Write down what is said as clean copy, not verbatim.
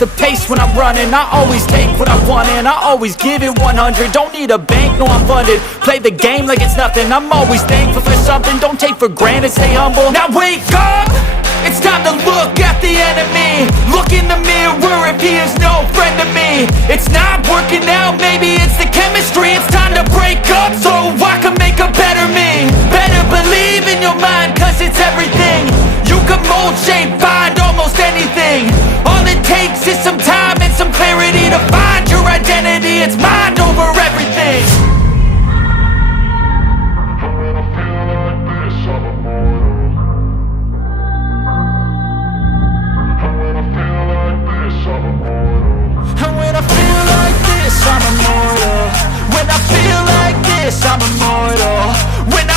the pace when I'm running. I always take what I want and I always give it 100. Don't need a bank, no I'm funded. Play the game like it's nothing. I'm always thankful for something. Don't take for granted, stay humble. Now wake up! It's time to look at the enemy. Look in the mirror if he is no friend to me. It's not working out, maybe it's the chemistry. It's time to break up so I can make a better me. Better believe in your mind, cause it's everything. You can mold, shape, find almost anything. All it takes is some time and some clarity to find your identity. It's mind over everything. And when I feel like this, I'm immortal. When I feel like this, I'm immortal. When